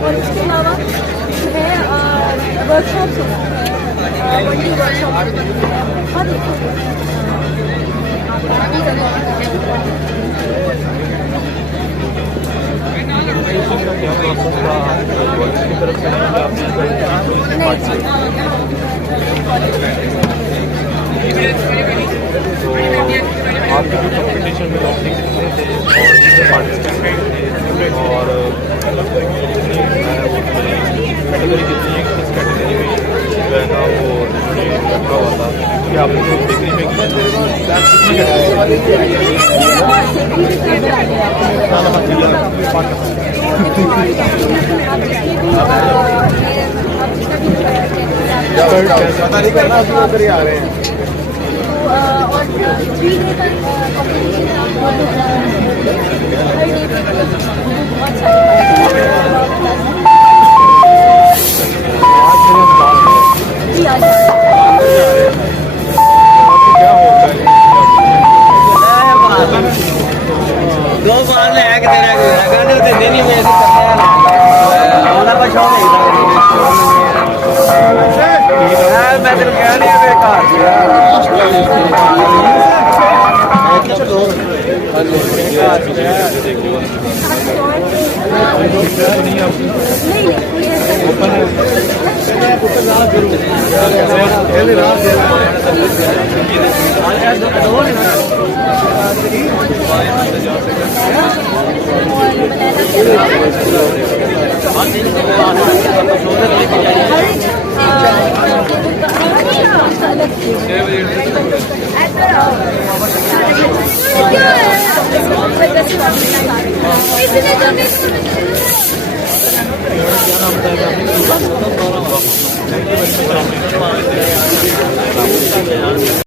और इसके अलावा जो है वर्कशॉप्स आपके जो कॉम्पिटिशन में लॉन्चिंग कितने थे और कितने पार्टिसिपेंट थे और कैटेगरी कितनी है, किस कैटेगरी में जो है ना वो रखा हुआ था कि आपने जो डिग्री में कितनी पता नहीं करना अभी उधर ही आ रहे हैं। और 3 डे तक दो बार ले आके तेरा गाने तो देनी में ऐसे करना वाला का शौक नहीं था मैं तेरे कहने बेकार